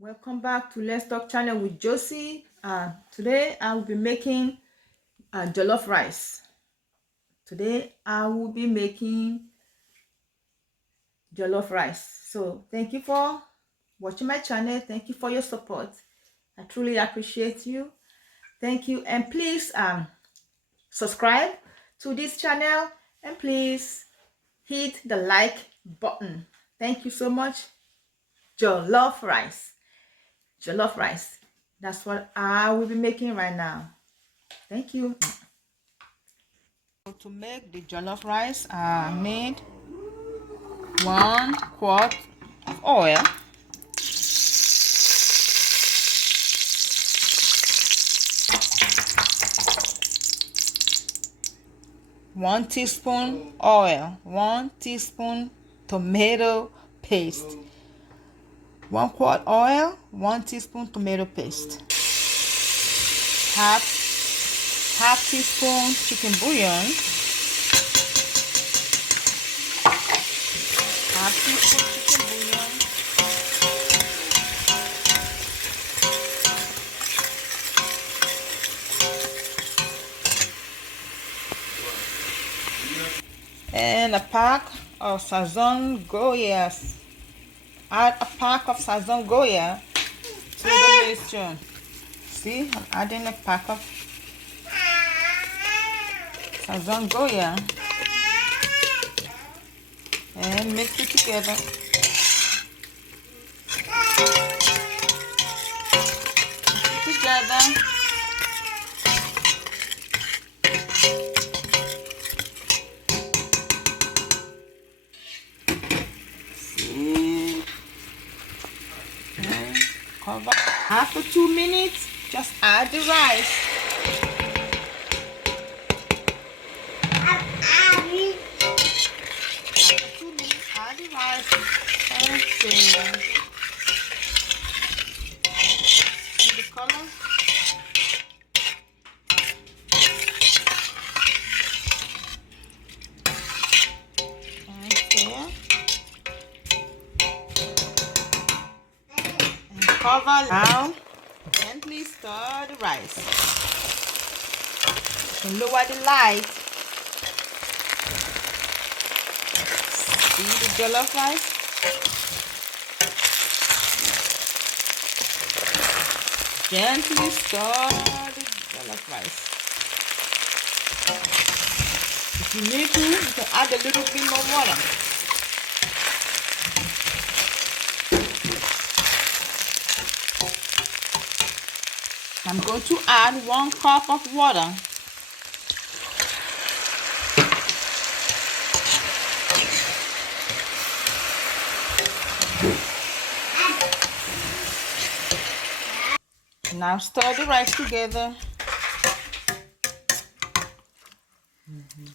Welcome back to Let's Talk channel with Josie. Today I will be making jollof rice. So thank you for watching my channel. Thank you for your support. I truly appreciate you. Thank you, and please subscribe to this channel and please hit the like button. Thank you so much. Jollof rice. That's what I will be making right now. Thank you. To make the jollof rice, I made 1 quart of oil, 1 teaspoon oil, 1 teaspoon tomato paste, 1 quart oil, 1 teaspoon tomato paste, half teaspoon chicken bouillon, half teaspoon chicken bouillon, and a pack of Sazon Goya. Add a pack of Sazon Goya to the mixture. See, I'm adding a pack of Sazon Goya and mix it together. See, and cover. After 2 minutes, just add the rice. After 2 minutes, add the rice and stir. See the color? And stir. And cover now. Gently stir the rice. And lower the light. See the jollof rice? Gently stir the jollof rice. If you need to, you can add a little bit more water. I'm going to add 1 cup of water. Now stir the rice together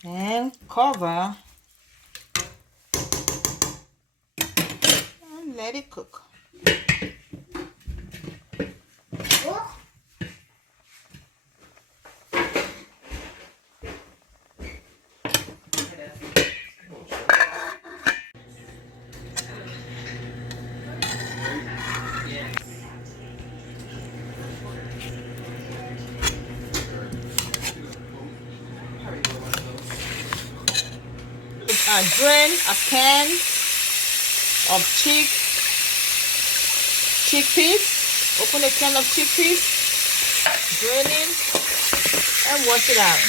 and cover and let it cook. Drain a can of chickpeas. Open a can of chickpeas, drain it, and wash it out.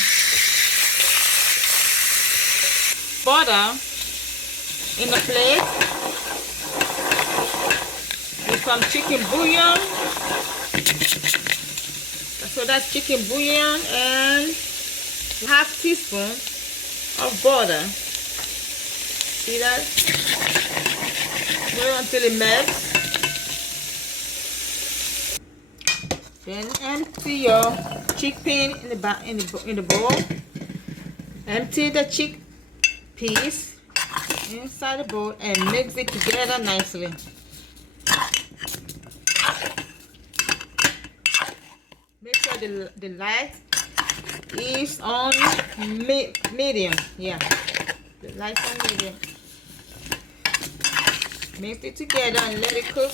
Butter in a plate with some chicken bouillon. So that's chicken bouillon and half teaspoon of butter. See that? Wait until it melts. Then empty your chickpea in the bowl. Empty the chickpeas inside the bowl and mix it together nicely. Make sure the light is on medium. Yeah, the light on medium. Mix it together and let it cook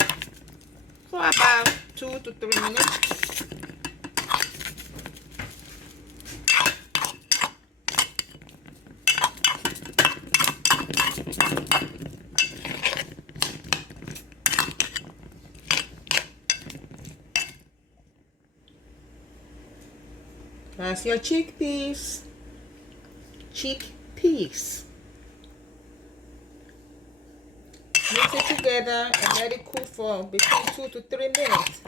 for about 2 to 3 minutes. That's your chickpeas. Chickpeas. Mix it together and let it cook for between 2 to 3 minutes.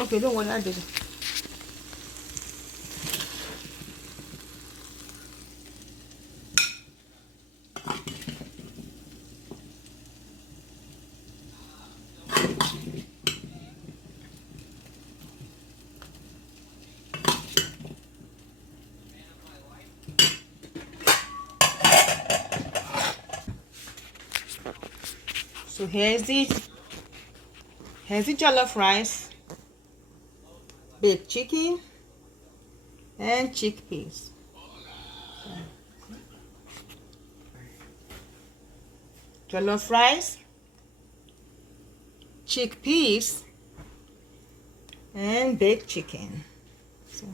Okay, don't worry, I did it. So here's the jollof rice, baked chicken, and chickpeas. Jollof rice, chickpeas, and baked chicken. So